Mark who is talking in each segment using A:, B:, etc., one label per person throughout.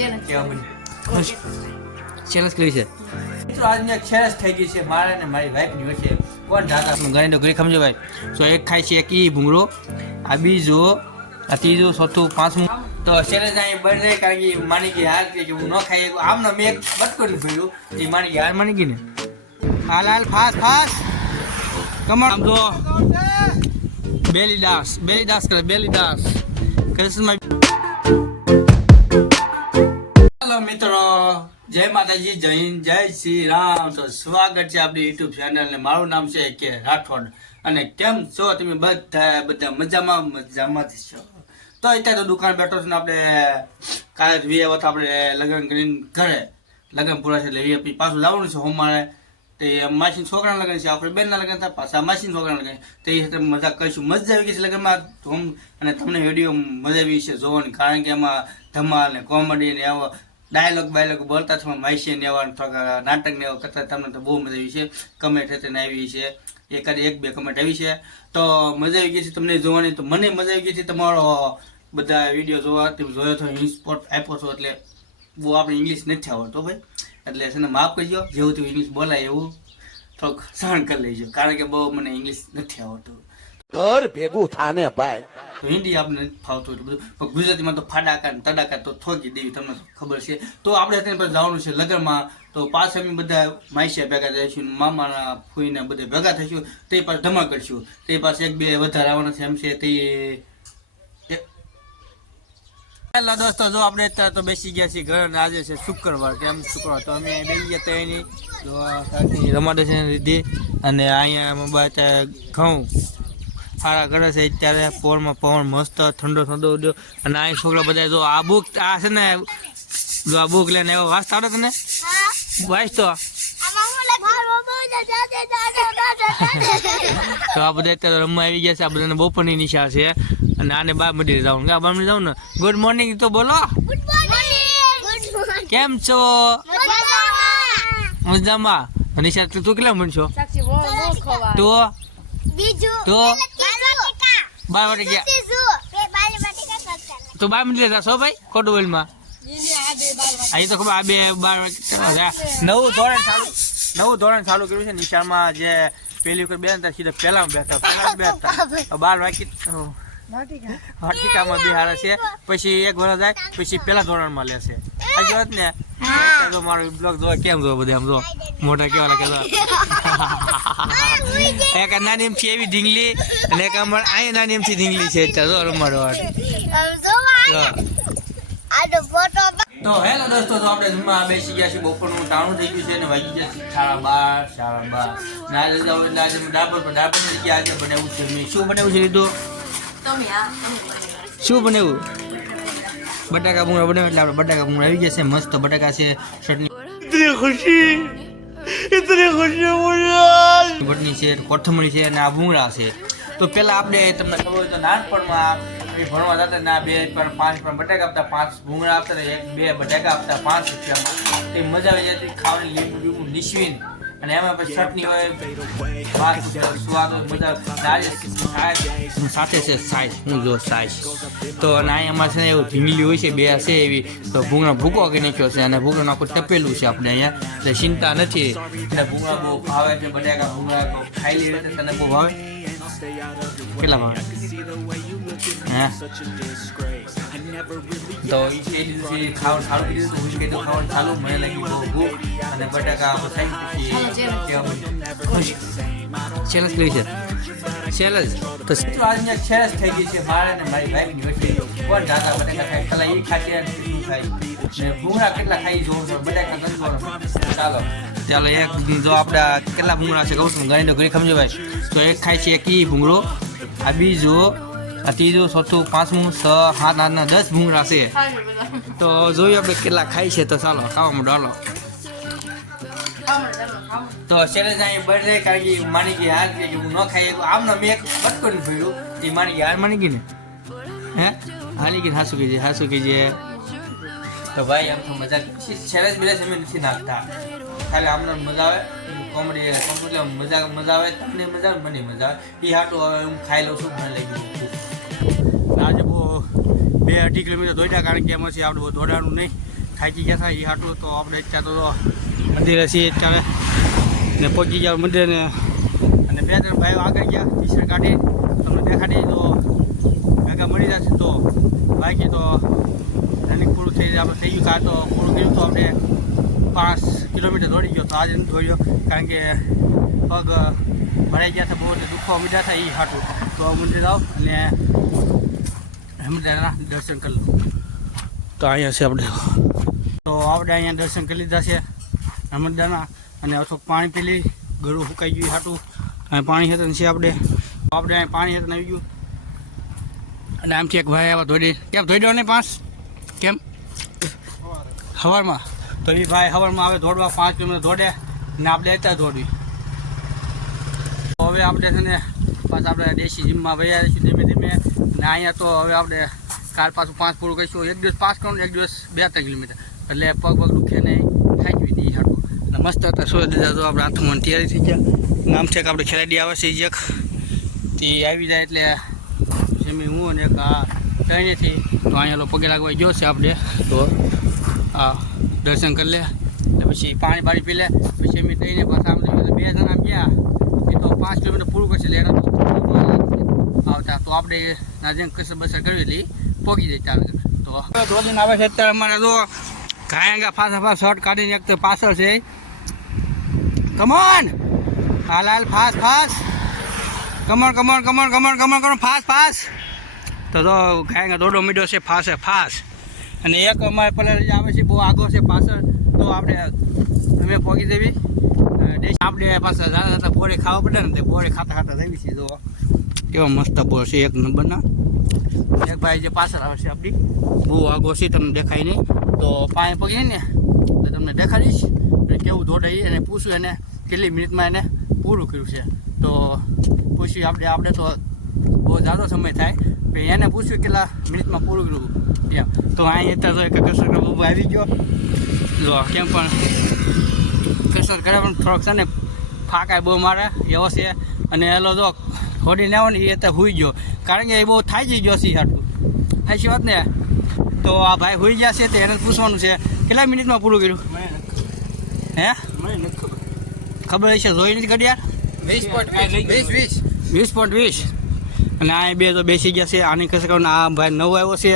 A: Challenge
B: કેવા
C: છે?
B: મિત્રો આજની એક ચેલેન્જ થઈ ગઈ છે. મારે ને મારી વાઈફની વચ્ચે. કોણ જાતા
C: ગણી તો ઘરે સમજો ભાઈ તો એક ખાય છે એક ઈ ભૂંગળો આ બીજો આ ત્રીજો ચોથું પાંચમું.
B: તો ચેલેન્જ અહીં બની રહી કારણ કે માની કે હાર કે હું ન ખાઈ આમનો મેં એક બટકો ભર્યું એ માની હાર
C: હાર માની ગઈ ને? હાલ હાલ ફાસ ફાસ. કમર આમ તો બેલી દાસ બેલી દાસ કરે બેલી દાસ
B: મિત્રો, જય માતાજી હિન્દ, જય શ્રી રામ. તો સ્વાગત છે આપણી યુટ્યુબ ચેનલ ને મારું નામ છે કે રાઠોડ. અને કેમ છો તમે બધા? બધા મજામાં મજામાં છો? તો અત્યારે તો દુકાન બેઠો છું ને આપણે, કાલે વીએ વખત આપણે લગ્ન કરીને ઘરે. લગ્ન પૂરા છે એટલે વીએ પછી લાવવાનું છે હોમારે તે માસીન છોકરાના લગ્ન છે, આપણે બેનના લગ્ન થાય પાછા માસીન છોકરાના લગ્ન તે એ સાથે મજા કરીશું. મજા આવી ગઈ છે લગ્નમાં. ધૂમ અને તમને વીડિયો મજા આવી છે જોવાની. કારણ કે એમાં ધમાલ ને કોમેડી ને એવો ડાયલોગ બાયલોગ બોલતા છો માહિતી ને એવા થોડા નાટક ને એવા કરતા તમને તો બહુ મજા આવી છે. કમેન્ટ હતી આવી છે. એકાદ એક બે કમેન્ટ આવી છે. તો મજા આવી ગઈ છે તમને જોવાની, તો મને મજા આવી ગઈ છે તમારો બધા વીડિયો જોવા. તમે જોયો છો ઇન્સ્પોટ આપ્યો છો, એટલે બહુ આપણે ઇંગ્લિશ નથી આવડતો ભાઈ. એટલે છે ને માફ કરજો, જેવું તેવું ઇંગ્લિશ બોલાય એવું થોડુંક સહન કરી લેજો. કારણ કે બહુ મને ઇંગ્લિશ નથી આવડતું.
D: ઘર ભેગું થાને ભાઈ.
B: હિન્દી આપણે ફાવતું એટલું બધું. પણ ગુજરાતીમાં તો ફાડાકા તડાકા તો થોકી દેવી, તમને ખબર છે. તો આપણે અત્યારે પછી જવાનું છે લગ્નમાં. તો પાછા અમે બધા માઈસિયા ભેગા થઈશું મામાના ફૂઈને બધા ભેગા થઈશું. તે પાછું ધમા કરશું. તે પાસે એક બે વધારે આવવાના છે એમ છે. તે પહેલા દોસ્તો, જો આપણે અત્યારે તો બેસી ગયા છીએ ઘરે આજે છે શુક્રવાર. કેમ શુક્રવાર? તો અમે બેસી ગયા તો એની રમાડે છે લીધી. અને અહીંયા બા ઘઉં સારા કરે છે. અત્યારે પોરમાં પવન મસ્ત ઠંડો ઠંડો ઉડ્યો. અને આ છોકરા બધા જો આ બુક આ છે ને જો આ બુક લઈને એવો વાસ આવડે તને? વાંચ તો તો આ બધા અત્યારે રમવા આવી ગયા છે. આ બધાને બપોરની નિશા છે. અને આને બાર મળી જવાનું. કે બાર જાઉં ને? ગુડ મોર્નિંગ તો બોલો. કેમ છો? મજામાં. નિશા તું તું કેટલા મણ છો
A: સાક્ષી બહુ બહુ ખવા
B: તો?
E: બીજું
B: તો? બાર વાગે ગયા. તો બાર મિનિટ લેતા છો ભાઈ, ખોટું બોલમાં? અહીં તો ખબર આ બે બાર નવું ધોરણ ચાલુ, નવું ધોરણ ચાલુ કર્યું છે, નિશાળમાં જે પેલી વખત બે સીધા પહેલા બેઠા પહેલા બેઠા. બાર વાગે હટીકામાં બિહાર છે. પછી એક વર્ષ જાય પછી પેલા ધોરણમાં લેશે આ જો ને તો મારો બ્લોગ જો કેમ જો બધે આમ જો? મોટા કેવા લાગે એક નાની એમ છે એવી ઢીંગલી અને એક અમર અહીંયા નાની એમ છે ઢીંગલી છે તો જો રમાડો. તો હેલો દોસ્તો તો આપણે જમવા બેસી ગયા છીએ. બપોરનું ટાણું થઈ ગયું છે અને વાગી ગયા છે સાડા બાર સાડા બાર. ના આજે ડાબર પર ડાબર પર ગયા આજે બનાવ્યું છે? મેં શું બનાવ્યું છે લીધું? શું બનાવ્યું? બટાકા ભૂંગળા બનાવ્યું એટલે આપણે બટાકા ભૂંગળા આવી ગયા છે. મસ્ત બટાકા છે ચટણી. ચટણી છે કોથમરી છે અને આ ભૂંગળા છે. તો પેલા આપણે તમને ખબર હોય તો નાનપણમાં ભણવા જતા ના બે પણ પાંચ પણ બટાકા આપતા પાંચ ભૂંગળા આપતા એક બે બટાકા આપતા પાંચ રૂપિયામાં. તે મજા આવી જતી ખાવાની લીંબુ લીંબુ નીસવીને. અને એમાં પછી ચટણી હોય ભાત સ્વાદ હોય મજા આવે. સાથે છે સાઈઝ હું જો સાઈઝ તો અને અમારે છે ને એવું ભીંગલી હોય છે બે છે એવી. તો ભૂંગળો ભૂકો કે નાખ્યો છે અને ભૂંગળો આખું ટપેલું છે આપણે અહીંયા. એટલે ચિંતા નથી. એટલે ભૂંગળા બહુ ભાવે છે બટાકા ભૂંગળા ખાઈ લે તને બહુ ભાવે? કેટલા ભાવે તો એ છે દિવસે ખાવાનું સારું કીધું તો હું કીધું ખાવાનું ચાલુ મને લાગ્યું બહુ ભૂખ અને બટાકા ખાઈ પછી કેવા બન્યું?
C: ચેલેન્જ કરી છે? ચેલેન્જ? તો
B: આજની ચેલેન્જ થઈ ગઈ છે મારે ને મારી વાઈફની વચ્ચે કોણ જાતા બટાકા ખાય? એ ખાશે અને શું ખાય ને ભૂંગળા કેટલા ખાઈ જોવું બટાકા નથી ચાલો.
C: ચાલો એક જો આપણે કેટલા ભૂંગળા છે કહું છું ગણીને ઘરે સમજો ભાઈ? તો એક ખાય છે એક ઈ ભૂંગળો આ બીજો આ ત્રીજું, ચોથું, પાંચમું, છ, સાત આઠના દસ ભૂંગળા છે. તો જોઈએ આપણે કેટલા ખાય છે, તો ચાલો ખાવા માંડો હાલો
B: તો ચેલેન્જ અહીં બર્થડે કારણ કે માની ગઈ હાર કે હું ન ખાઈ આમને મેં એક બટકો ફેર્યું. એ માની ગઈ હાર
C: માની ગઈ ને? હે? હાલી ગઈ હાસુ કીજે હાસુ કીજે.
B: તો ભાઈ, આમ તો મજા ચેલેન્જ બેલેન્જ અમે નથી નાખતા. ખાલી આમને મજા આવે. કોમેડી એટલે મજા મજા આવે, તમને મજા આવે, મને મજા આવે. એ હાટું હવે હું ખાઈ લઉં છું મને લઈ ગયું આજે બહુ બે અઢી કિલોમીટર દોડ્યા, કારણ કે એમાંથી આપણે દોડાનું નહીં. થાકી ગયા થાય એ હાટું, તો આપણે અત્યારે તો મંદિરે છીએ ચાલે ને પહોંચી ગયા મંદિરે અને બે ત્રણ ભાઈઓ આગળ ગયા ટીશર્ટ કાઢી. તમને દેખાડી તો ભેગા મળી જશે તો બાકી તો રનિંગ પૂરું થઈ આપણે થઈ ગયું, કાં તો પૂરું કર્યું તો આપણે પાંચ કિલોમીટર દોડી ગયો તો આજે નથી દોડ્યો કારણ કે પગ ભરાઈ ગયા હતા બહુ એટલે દુખવા મીઠા હતા એ હાટું. તો મંદિર આવ અને હેમદાના દર્શન કરી લઉં તો અહીંયા છે આપણે. તો આપણે અહીંયા દર્શન કરી લીધા છે હેમદાના અને અથવા પાણી પી લઈ ગળું સુકાઈ ગયું હાટું. અને પાણી હેતન છે આપણે આપણે અહીંયા પાણી હેતન આવી ગયું. અને આમથી એક ભાઈ આવા ધોડી કેમ ધોઈ દો ને પાંચ કેમ? સવારમાં. તો એ ભાઈ હવરમાં આવે દોડવા પાંચ કિલોમીટર દોડે ને આપણે અત્યારે દોડવી હવે આપણે છે ને પાછા આપણે દેશી જીમમાં વૈયા રહીશું ધીમે ધીમે. ને અહીંયા તો હવે આપણે કાલ પાછું પાંચ પૂરું કરીશું. એક દિવસ પાંચ કરવાનું, એક દિવસ બે ત્રણ કિલોમીટર. એટલે પગ પગ દુખે નહીં, થાકી દઈએ હાટું. અને મસ્ત હતા સો દીધા તો આપણે હાથમાં તૈયારી થઈ ગયા નામ છે કે આપણે ખેલાડી આવે છે એક. તે આવી જાય એટલે જેમી હું અને એક આ ત્રણેથી તો અહીંયા પગે લાગવા ગયો છે આપણે. તો આ દર્શન કરી લે. પછી પાણી પાણી પી લે. પછી અમે થઈને પાછા આમ બે જણા ગયા. એ તો પાંચ કિલોમીટર પૂરું કરશે તો આવતા. તો આપણે નાજન કસર બસર કરવી લઈ પોગી જાય ચાલે તો ધોધીને આવે છે અત્યારે અમારે તો ગાયંગા ફાસા ફાસ શોર્ટ કાઢીને એક તો પાછળ છે. કમોન હાલ હાલ, ફાસ ફાસ. કમણ કમણ કમણ કમણ કમણ કમણ ફાસ ફાસ. તો તો ગાયંગા દોડો મીડો છે, ફાસે, ફાસ. અને એક અમારે પેલા જે આવે છે, બહુ આગો છે પાછળ, તો આપણે અમે પોગી દેવી આપણે પાછા જાતા જાતા બોરે ખાવા પડે ને તે બોરે ખાતા ખાતા દેવી છે તો કેવો મસ્ત બોર છે, એક નંબરના એક ભાઈ જે પાછળ આવે છે આપણી, બહુ આગો છે, તમને દેખાય નહીં. તો પાણી પગી ને, તો તમને દેખાડીશ કેવું દોડાઈ અને પૂછ્યું એને કેટલી મિનિટમાં એને પૂરું કર્યું છે. તો પૂછ્યું આપણે આપણે તો બહુ ઝાઝો સમય થાય. એને પૂછ્યું કેટલા મિનિટમાં પૂરું કર્યું. એમ. તો અહીં અત્યારે તો એક કસરત બાબુ આવી ગયો. જો કેમ પણ કસર કરે પણ થોડોક છે ને ફાકાય બહુ મારે. એવો છે. અને એલો જો હોડીને આવો ને એ અત્યારે હુઈ ગયો. કારણ કે એ બહુ થાકી ગયો છે હાટું. સાચી વાત ને? તો આ ભાઈ હોઈ ગયા છે તો એને પૂછવાનું છે કેટલા મિનિટમાં પૂરું કર્યું? હે? ખબર. હશે જોઈ નથી ઘડિયાળ
C: વીસ પોઈન્ટ વીસ. વીસ
B: વીસ પોઈન્ટ વીસ. અને આ બે તો બેસી ગયા છે. આની કશે કહું આ ભાઈ નવો આવ્યો છે.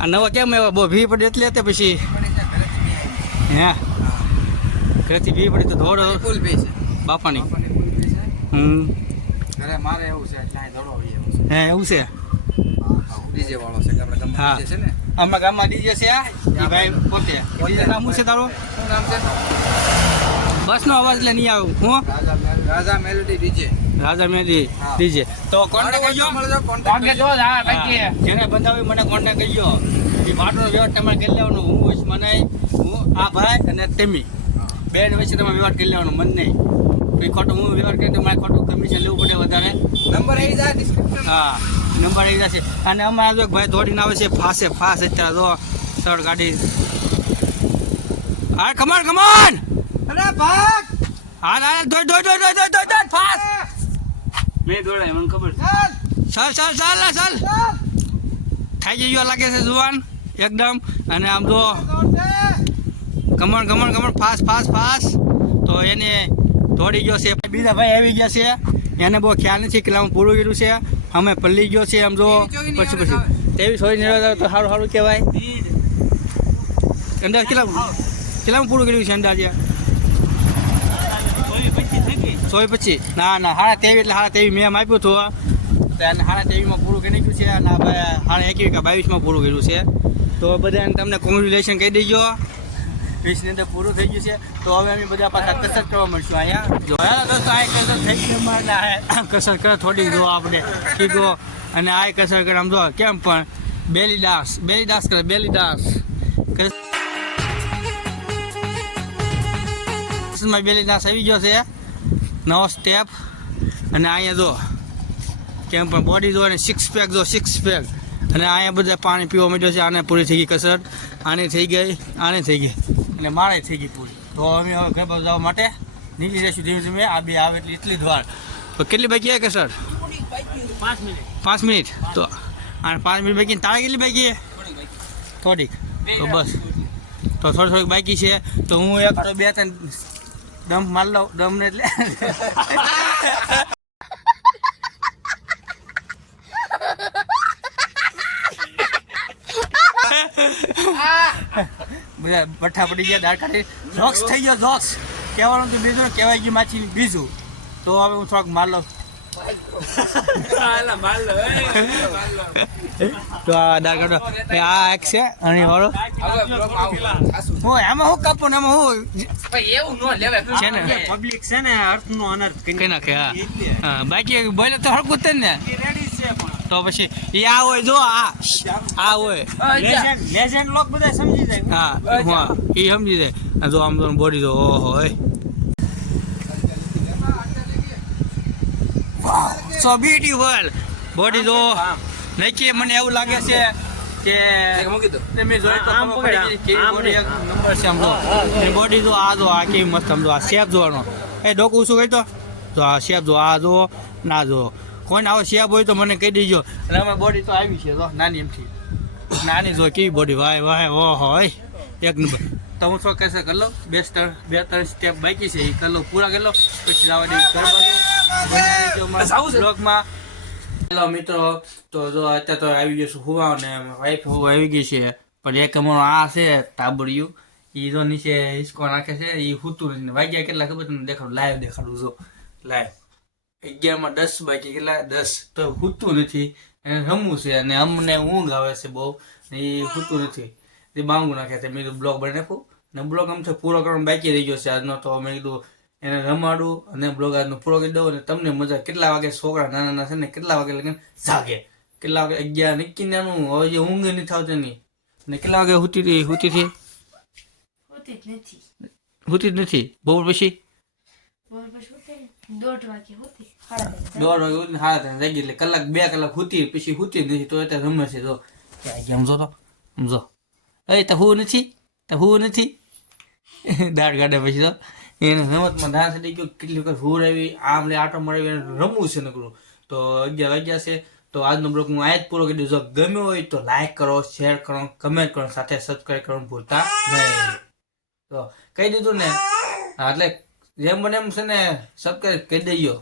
B: આ નવો કેમ આવ્યો? બહુ ભી પડી એટલે તે પછી. હે? ઘરેથી ભી પડી તો દોડો
C: ફૂલ ભી છે.
B: બાપાની. હમ.
C: ઘરે મારે એવું છે એટલે અહીં દોડો એવું છે.
B: હે એવું છે?
C: ડીજે વાળો છે કે આપણે
B: હા.
C: ગમે છે ને?
B: અમારા ગામમાં ડીજે છે એ ભાઈ પોતે. નામ શું છે તારું?
C: શું નામ છે?
B: બસનો અવાજ એટલે નહીં આવું. હું?
C: Raja melody DJ.
B: રાજા
C: હા.
B: ડીજે તો કોન્ટેક્ટ કરજો.
C: કોન્ટેક્ટ કરજો.
B: હા. જેને બંધાવી મને કોન્ટેક્ટ કરજો. એ વાટનો વ્યવહાર તમારે કરી લેવાનો. હું હોઈશ મને હું આ ભાઈ અને તેમી. બેન વચ્ચે તમે વ્યવહાર કરી લેવાનો મન નહીં. કોઈ ખોટું હું વ્યવહાર કરી તો મારે ખોટું કમિશન લેવું પડે વધારે.
C: નંબર આવી જાય ડિસ્ક્રિપ્શન
B: હા નંબર આવી જશે. અને અમારા જો ભાઈ દોડીને આવે છે ફાસે ફાસ અત્યારે જો સર ગાડી. હા કમાન કમાન
C: અરે ભાગ!
B: હા હા દોડ દોડ દોડ દોડ દોડ ફાસ્ટ ફાસ! મેં દોડાય મને ખબર ચાલ. ચાલ ચાલ ચાલ ચાલ. થઈ ગયો લાગે છે જુવાન એકદમ. અને આમ તો કમણ કમણ કમણ ફાસ ફાસ ફાસ. તો એને દોડી ગયો છે. બીજા ભાઈ આવી ગયા છે. એને બહુ ખ્યાલ નથી કેટલામાં પૂરું કર્યું છે. અમે પલ્લી ગયો છે આમ જો. પછી પછી. તેવી સોરી નિરાધાર તો સારું સારું કહેવાય. અંદાજ કેટલા કેટલામાં પૂરું કર્યું છે અંદાજે? સોય પછી ના ના, હાડા તેવી એટલે હાડા તેવી મેં એમ આપ્યું હતું અને હાડા તેવીમાં પૂરું કરી નાખ્યું છે અને આ એક હાડા એકવી કે બાવીસમાં પૂરું કર્યું છે. તો બધાને તમને કોંગ્રેચ્યુલેશન કહી દેજો. વીસની અંદર પૂરું થઈ ગયું છે. તો હવે અમે બધા પાછા કસરત કરવા મળશું અહીંયા. જો દોસ્તો, આ કસરત થઈ આ કસરત કરે થોડી, જો આપણે કીધો. અને આ કસરત કરે, આમ જો, કેમ પણ? બેલી બેલીદાસ બેલી ડાન્સ કરે બેલી ડાન્સ કસરતમાં બેલી ડાન્સ આવી ગયો છે. નવો સ્ટેપ અને અહીંયા જો કેમ પણ બોડી જો અને સિક્સ પેક જો સિક્સ પેક અને અહીંયા બધા પાણી પીવા માંડ્યો છે આને પૂરી થઈ ગઈ કસરત આને થઈ ગઈ આને થઈ ગઈ. અને મારે થઈ ગઈ પૂરી. તો અમે હવે ઘર જવા માટે નીકળી જઈશું ધીમે ધીમે. આ બે આવે એટલે એટલી જ વાર. તો કેટલી બાકી છે કસર? પાંચ મિનિટ. પાંચ મિનિટ? તો અને પાંચ મિનિટ બાકી તારે કેટલી બાકી થોડીક. તો બસ. તો થોડી થોડીક બાકી છે. તો હું એક તો બે ત્રણ ડમ્પ માર લો ડમ ને એટલે. બધા બઠ્ઠા પડી ગયા, દાળ કાઢી. જોક્સ થઈ ગયો, જોક્સ. કહેવાનું તો બીજું કહેવાય ગયું માછી બીજું. તો હવે હું થોડાક માર લઉં. તો આ દાળ કાઢો આ એક છે અને વાળો. હું એમાં હું કાપો ને એમાં હું છે ને?
E: પબ્લિક છે ને અર્થ અનર્થ
B: કઈ નાખે હા. હા બાકી બોલે તો હળકું જ ને. તો પછી એ આ હોય જો આ. આ હોય.
E: લેજેન્ડ લોક બધા સમજી જાય.
B: હા હા એ સમજી જાય. જો આમ તો બોડી જો ઓહો હોય સો બ્યુટીફુલ બોડી જો નક્કી મને એવું લાગે છે કે તમે જોઈ તો ખબર પડી body એક નંબર છે આમ બોડી જો આ જો આ કેવી મસ્ત સમજો આ શેપ જોવાનો. એ ડોકું શું કહી તો આ શેપ જો આ જો ના જો. કોઈને આવો શેપ હોય તો મને કહી દેજો. અને અમે બોડી તો આવી છે જો નાની એમથી. નાની જો કેવી બોડી વાય વાય ઓ હોય. એક નંબર તો હું શું કહેશે કરી લો. બે ત્રણ બે ત્રણ સ્ટેપ બાકી છે એ કરી લો પૂરા કરી લો. પછી દે ઘર બાજુ. બ્લોગમાં. મિત્રો, તો જો અત્યારે તો આવી ગયો હુવા ને વાઈફ હું આવી ગઈ છે. પણ એક અમારો આ છે, તાબડિયું. એ જો નીચે હિસકો નાખે છે એ હુતું નથી. વાગ્યા કેટલા ખબર તમને દેખાડું? લાઈવ દેખાડું જો લાઈવ અગિયારમાં દસ બાકી કેટલા? દસ. તો હુતું નથી. એને રમવું છે અને અમને ઊંઘ આવે છે બહુ. એ હુતું નથી. તે બાંગું નાખે છે. મેં બ્લોગ બનાવી નાખું. ને આમ છે પૂરો કરવાનો બાકી રહી ગયો છે. આજનો તો મેં કીધું એને રમાડું અને બ્લોગ આજનો પૂરો કરી દઉં અને તમને મજા કેટલા વાગે છોકરા નાના નાના છે ને કેટલા વાગે લગન? જાગે. કેટલા વાગે? અગિયાર નિક્કી નાનું. હવે જે ઊંઘ નથી થતી નહીં અને કેટલા વાગે હુતી હતી હુતી હતી
A: હોતી જ નથી?
B: બપોર પછી.
A: દોઢ વાગે હોતી. સાડા ત્રણ.
B: ઉઠીને જાગી. એટલે કલાક બે કલાક હુતી પછી હુતી નથી તો અત્યારે રમે છે. તો સમજો તો. સમજો એ તો હું નથી? તો હું નથી? દાઢ કાઢે પછી તો. એને રમતમાં ધાર થઈ ગયો, કેટલી વખત હુર આવી, આમ લે, આટો મળે એને રમવું છે નકરું. તો અગિયાર વાગ્યા છે, તો આજનો બ્લોગ હું આ પૂરો કરી દઉં. જો ગમ્યો હોય તો લાઈક કરો શેર કરો કમેન્ટ કરો, સાથે સબસ્ક્રાઈબ કરવાનું ભૂલતા નહીં. તો કહી દીધું ને એટલે જેમ બને એમ છે ને સબસ્ક્રાઈબ કરી દેજો.